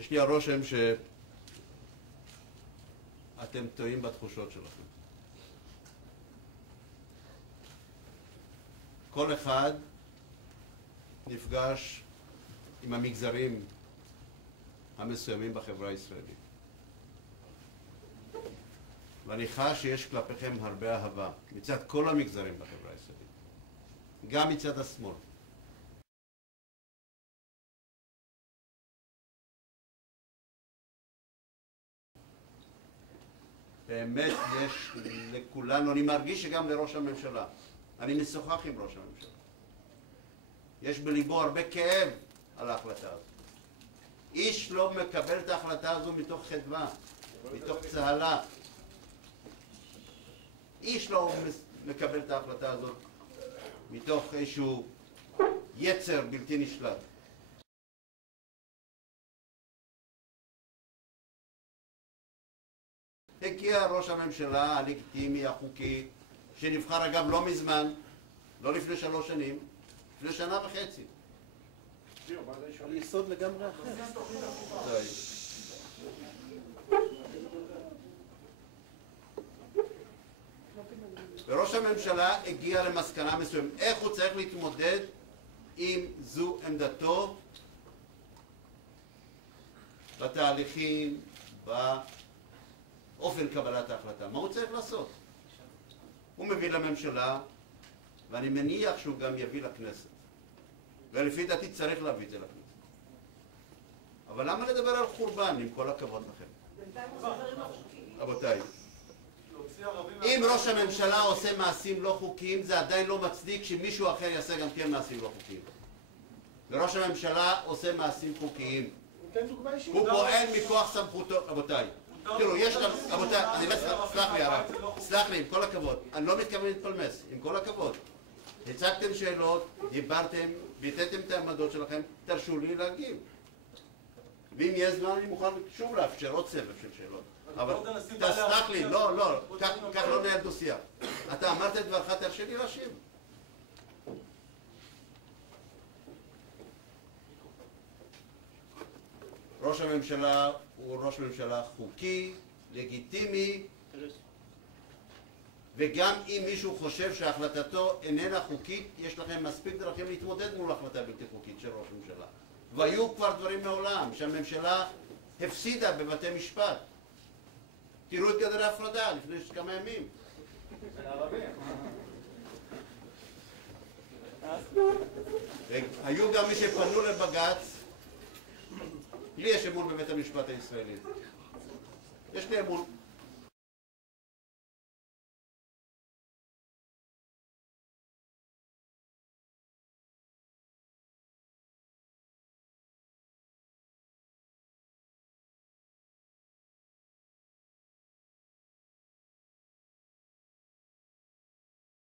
יש לי הרושם שאתם טועים בתחושות שלכם. כל אחד נפגש עם המגזרים המסוימים בחברה הישראלית. ואני חש שיש כלפיכם הרבה אהבה מצד כל המגזרים בחברה הישראלית, גם מצד השמאל. באמת יש לכולנו, אני מרגיש שגם לראש הממשלה, אני משוחח עם ראש הממשלה, יש בליבו הרבה כאב על ההחלטה הזאת. איש לא מקבל את ההחלטה הזו מתוך חדווה, מתוך צהלה. איש לא מקבל את ההחלטה הזאת מתוך איזשהו יצר בלתי נשלט. הגיע ראש הממשלה הלגיטימי, החוקי, שנבחר אגב לא מזמן, לא לפני 3 שנים, לפני 1.5 שנה. על יסוד לגמרי אחר. וראש הממשלה הגיע למסקנה מסוימת, איך הוא צריך להתמודד אם זו עמדתו בתהליכים, באופן קבלת ההחלטה. מה הוא צריך לעשות? הוא מביא לממשלה, ואני מניח שהוא גם יביא לכנסת. ולפי דעתי צריך להביא את זה לכנסת. אבל למה לדבר על חורבן, עם כל הכבוד לכם? רבותיי, אם ראש הממשלה עושה מעשים לא חוקיים, זה עדיין לא מצדיק שמישהו אחר יעשה גם כן מעשים לא חוקיים. וראש הממשלה עושה מעשים חוקיים. הוא פועל מכוח סמכותו. רבותיי, תראו, יש כאן, רבותיי, אני לא סלח לי הרב, סלח לי, עם כל הכבוד, אני לא מתכוון להתפלמס, עם כל הכבוד. הצגתם שאלות, דיברתם, ביטאתם את העמדות שלכם, תרשו לי להגיב. ואם יש זמן אני מוכן שוב לאפשר עוד סבב של שאלות. אבל תסלח לי, לא, כך לא נהל דו-שיח. אתה אמרת את דברך, תרשה לי להשיב. ראש הממשלה הוא ראש ממשלה חוקי, לגיטימי, וגם אם מישהו חושב שהחלטתו איננה חוקית, יש לכם מספיק דרכים להתמודד מול החלטה בלתי חוקית של ראש הממשלה. והיו כבר דברים מעולם שהממשלה הפסידה בבתי משפט. תראו את גדר ההפרדה לפני כמה ימים. היו גם מי שפנו לבג"ץ. לי יש אמון בבית המשפט הישראלי. יש לי אמון.